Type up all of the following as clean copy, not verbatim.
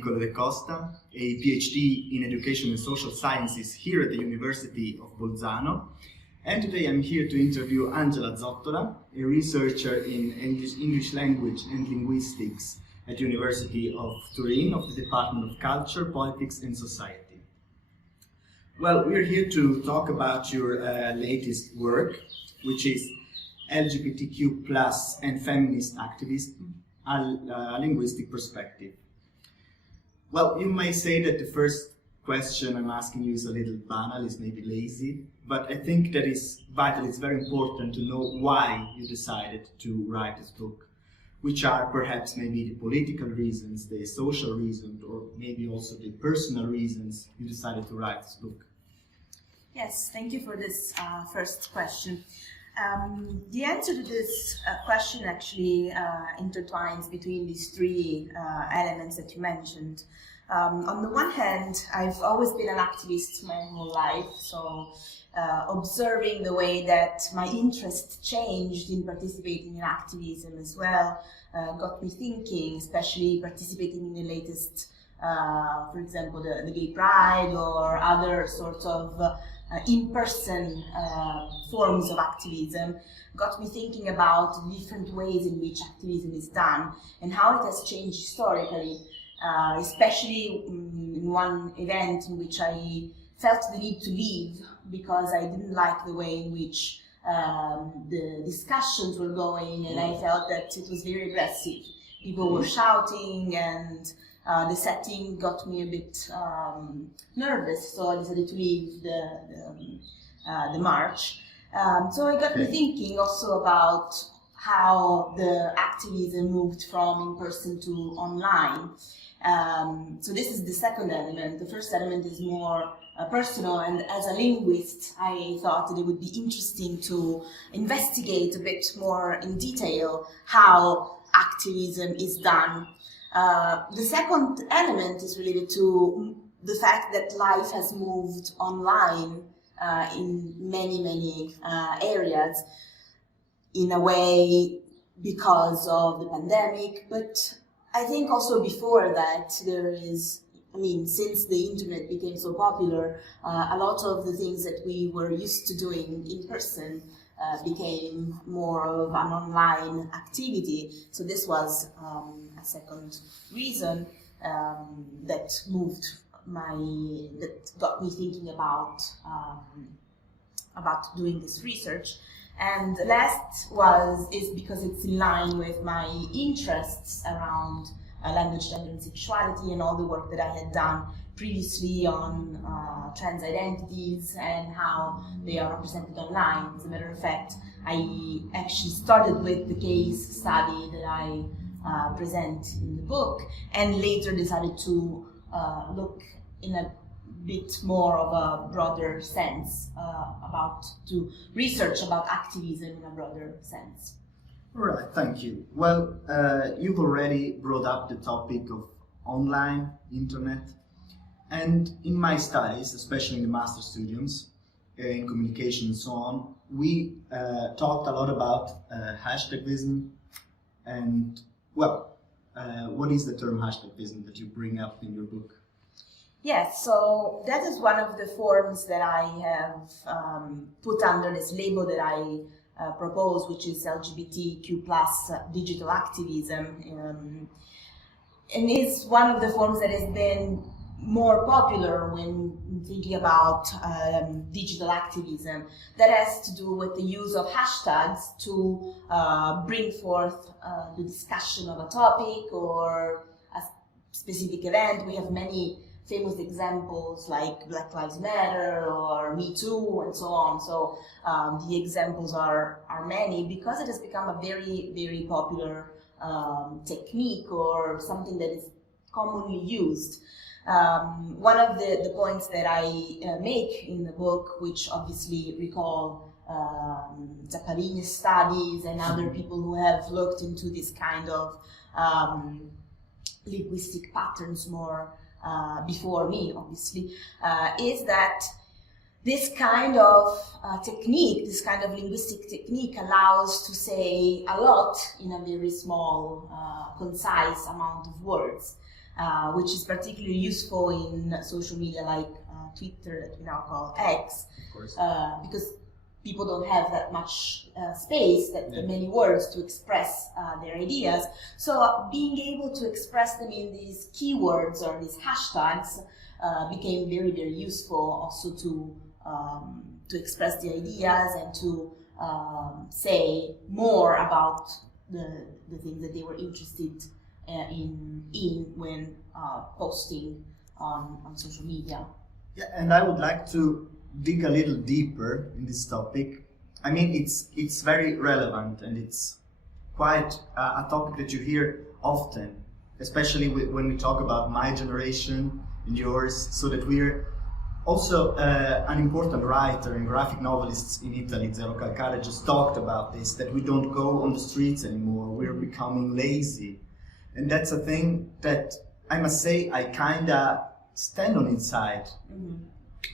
Nicol Ellecosta, a PhD in Education and Social Sciences here at the University of Bolzano. And today I'm here to interview Angela Zottola, a researcher in English language and linguistics at the University of Turin of the Department of Culture, Politics and Society. Well, we're here to talk about your latest work, which is LGBTQ plus and Feminist Activism, a Linguistic Perspective. Well, you may say that the first question I'm asking you is a little banal, is maybe lazy, but I think that is vital, it's very important to know why you decided to write this book, which are perhaps maybe the political reasons, the social reasons, or maybe also the personal reasons you decided to write this book. Yes, thank you for this first question. The answer to this question actually intertwines between these three elements that you mentioned. On the one hand, I've always been an activist my whole life, so observing the way that my interest changed in participating in activism as well got me thinking, especially participating in the latest, for example, the Gay Pride or other sorts of in-person forms of activism, got me thinking about different ways in which activism is done and how it has changed historically, especially in one event in which I felt the need to leave because I didn't like the way in which the discussions were going, and I felt that it was very aggressive. People were shouting and the setting got me a bit nervous, so I decided to leave the march. So it got me thinking also about how the activism moved from in-person to online. So this is the second element. The first element is more personal, and as a linguist, I thought that it would be interesting to investigate a bit more in detail how activism is done. The second element is related to the fact that life has moved online in many areas, in a way because of the pandemic, but I think also before that there is, since the internet became so popular, a lot of the things that we were used to doing in person became more of an online activity. So this was a second reason that got me thinking about doing this research. And the last is because it's in line with my interests around language, gender, and sexuality, and all the work that I had done previously on trans identities and how they are represented online. As a matter of fact, I actually started with the case study that I present in the book, and later decided to look in a bit more of a broader sense, to research about activism in a broader sense. All right, thank you. Well, you've already brought up the topic of online, internet, and in my studies, especially in the master students, in communication and so on, we talked a lot about hashtagvism and, well, what is the term hashtagvism that you bring up in your book? Yes, so that is one of the forms that I have put under this label that I propose, which is LGBTQ plus digital activism, and is one of the forms that has been more popular when thinking about digital activism. That has to do with the use of hashtags to bring forth the discussion of a topic or a specific event. We have many famous examples like Black Lives Matter or Me Too and so on. So the examples are many because it has become a very popular technique or something that is commonly used. One of the points that I make in the book, which obviously recall Zaccarini studies and other people who have looked into this kind of linguistic patterns more before me, obviously, is that this kind of technique, this kind of linguistic technique allows to say a lot in a very small, concise amount of words. which is particularly useful in social media like Twitter, that we now call X, Of course. because people don't have that much space, that many words to express their ideas. So being able to express them in these keywords or these hashtags became very, very useful also to express the ideas and to say more about the things that they were interested in when posting on social media. Yeah, and I would like to dig a little deeper in this topic. I mean, it's very relevant, and it's quite a topic that you hear often, especially when we talk about my generation and yours, so that we're also an important writer and graphic novelists in Italy, Zero Calcare, just talked about this, that we don't go on the streets anymore, we're becoming lazy. And that's a thing that I must say I kinda stand on inside. Mm-hmm.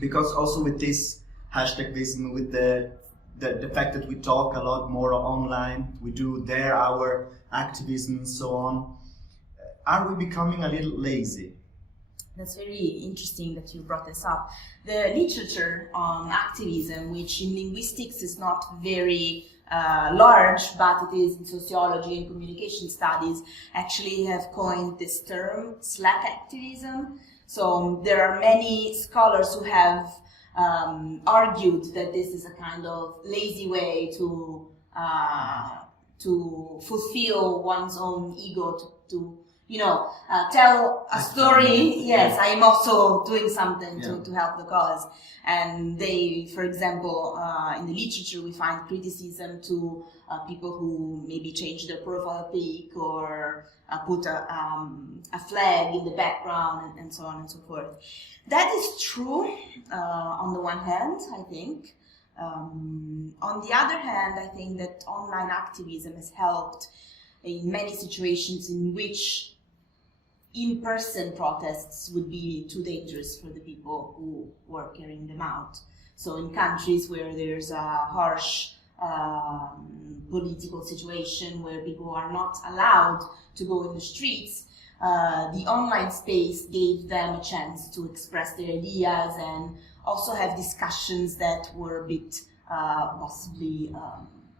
Because also with this hashtagvism, with the fact that we talk a lot more online, we do there our activism and so on, are we becoming a little lazy? That's very interesting that you brought this up. The literature on activism, which in linguistics is not very large, but it is in sociology and communication studies, actually have coined this term, Slack activism. So there are many scholars who have argued that this is a kind of lazy way to fulfill one's own ego, to tell a story. Yes, I am also doing something to help the cause. And they, for example, in the literature, we find criticism to people who maybe change their profile pic or put a flag in the background and so on and so forth. That is true on the one hand, I think. On the other hand, I think that online activism has helped in many situations in which in-person protests would be too dangerous for the people who were carrying them out. So in countries where there's a harsh political situation, where people are not allowed to go in the streets, the online space gave them a chance to express their ideas and also have discussions that were a bit possibly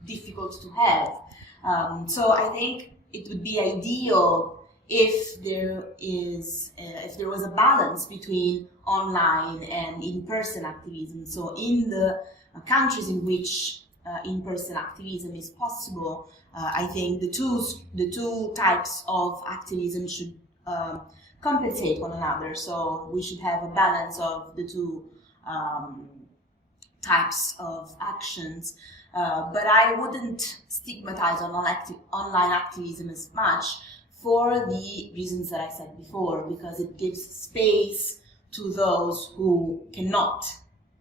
difficult to have. So I think it would be ideal if there was a balance between online and in-person activism. So in the countries in which in-person activism is possible, I think the two types of activism should compensate one another. So we should have a balance of the two types of actions. But I wouldn't stigmatize online activism as much, for the reasons that I said before, because it gives space to those who cannot.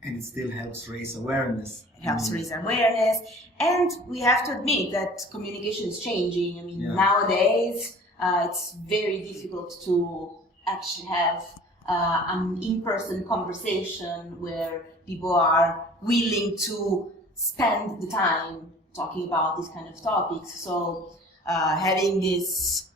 And it still helps raise awareness. It helps raise awareness. And we have to admit that communication is changing. I mean, nowadays, it's very difficult to actually have an in-person conversation where people are willing to spend the time talking about these kind of topics. So having this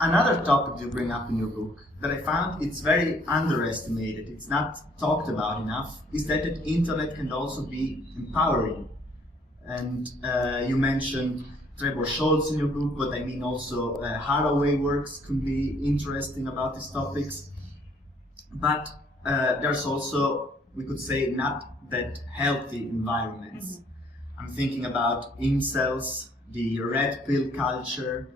Another topic you bring up in your book that I found it's very underestimated, it's not talked about enough, is that the internet can also be empowering. And you mentioned Trevor Scholz in your book, but I mean also Haraway works can be interesting about these topics. But there's also, we could say, not that healthy environments. Mm-hmm. I'm thinking about incels, the red pill culture.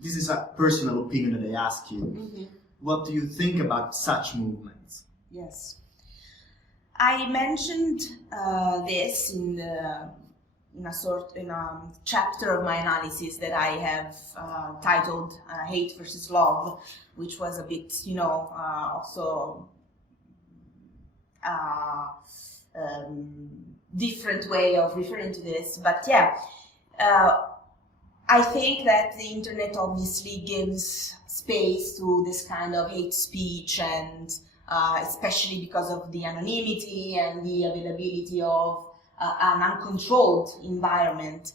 This is a personal opinion that I ask you. Mm-hmm. What do you think about such movements? Yes. I mentioned this in a chapter of my analysis that I have titled Hate versus Love, which was a bit, also different way of referring to this. But yeah, I think that the internet obviously gives space to this kind of hate speech, and especially because of the anonymity and the availability of an uncontrolled environment.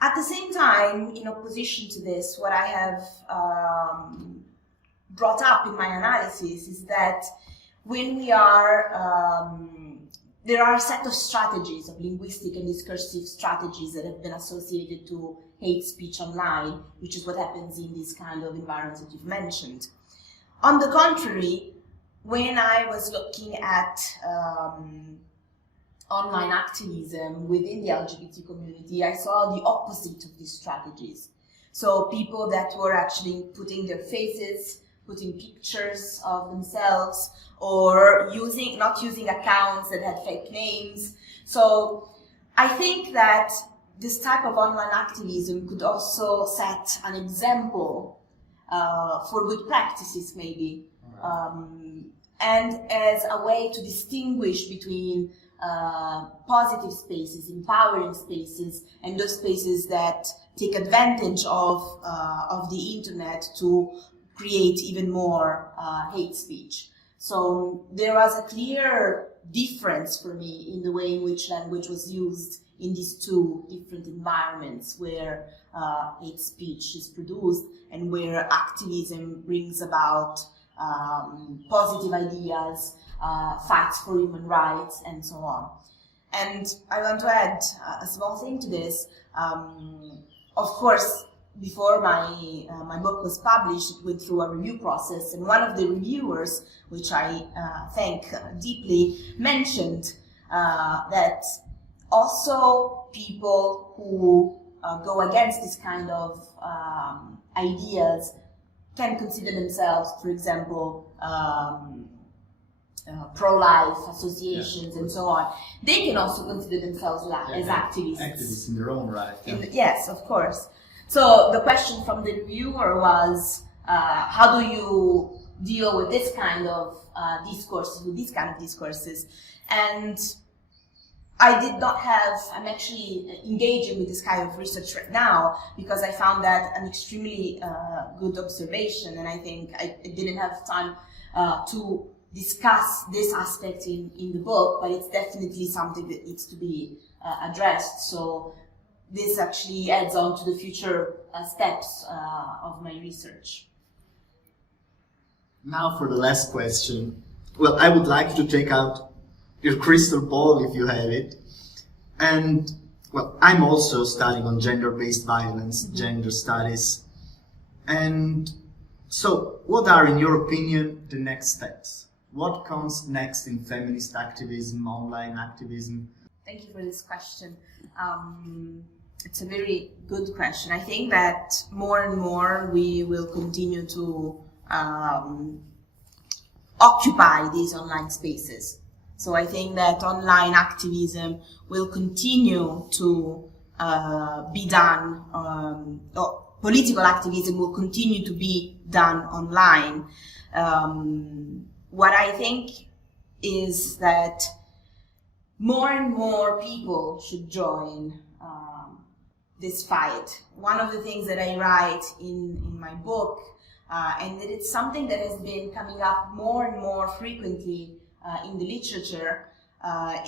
At the same time, in opposition to this, what I have brought up in my analysis is that when we are, there are a set of strategies, of linguistic and discursive strategies that have been associated to hate speech online, which is what happens in these kind of environments that you've mentioned. On the contrary, when I was looking at online activism within the LGBT community, I saw the opposite of these strategies. So people that were actually putting their faces, putting pictures of themselves, or not using accounts that had fake names. So I think that this type of online activism could also set an example for good practices, maybe, and as a way to distinguish between positive spaces, empowering spaces, and those spaces that take advantage of the internet to create even more hate speech. So there was a clear difference for me in the way in which language was used in these two different environments where hate speech is produced and where activism brings about positive ideas, fights for human rights, and so on. And I want to add a small thing to this. Of course, before my book was published, it went through a review process, and one of the reviewers, which I thank deeply, mentioned that also people who go against this kind of ideas can consider themselves, for example, pro-life associations and so on. They can also consider themselves as activists. Activists in their own right. Yes, of course. So the question from the reviewer was, how do you deal with this kind of discourses, And I did not have, I'm actually engaging with this kind of research right now because I found that an extremely good observation, and I think I didn't have time to discuss this aspect in the book, but it's definitely something that needs to be addressed. So this actually adds on to the future steps of my research. Now for the last question. Well, I would like to take out your crystal ball if you have it. And, well, I'm also studying on gender-based violence, gender studies. And so, what are, in your opinion, the next steps? What comes next in feminist activism, online activism? Thank you for this question. It's a very good question. I think that more and more we will continue to occupy these online spaces. So I think that online activism will continue to be done, political activism will continue to be done online. What I think is that more and more people should join this fight. One of the things that I write in my book, and that it's something that has been coming up more and more frequently in the literature,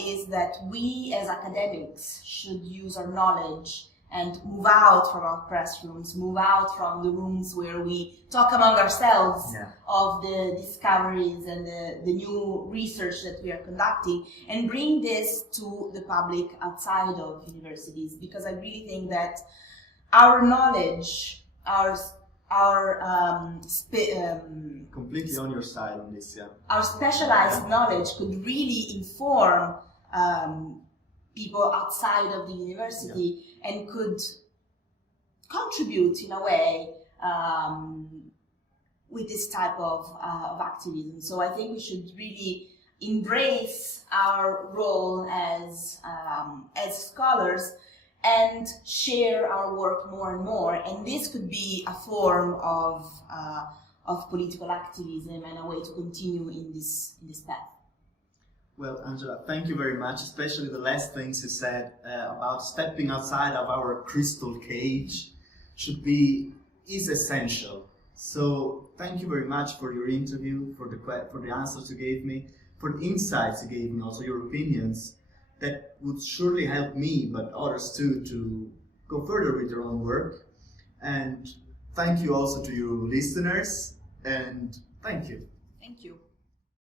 is that we as academics should use our knowledge and move out from our classrooms, move out from the rooms where we talk among ourselves of the discoveries and the new research that we are conducting, and bring this to the public outside of universities, because I really think that our knowledge, completely on your side on this, our specialized knowledge could really inform people outside of the university and could contribute in a way with this type of activism. So I think we should really embrace our role as scholars and share our work more and more. And this could be a form of political activism and a way to continue in this path. Well, Angela, thank you very much, especially the last things you said about stepping outside of our crystal cage is essential. So thank you very much for your interview, for the answers you gave me, for the insights you gave me, also your opinions that would surely help me, but others too, to go further with your own work. And thank you also to you listeners, and thank you. Thank you.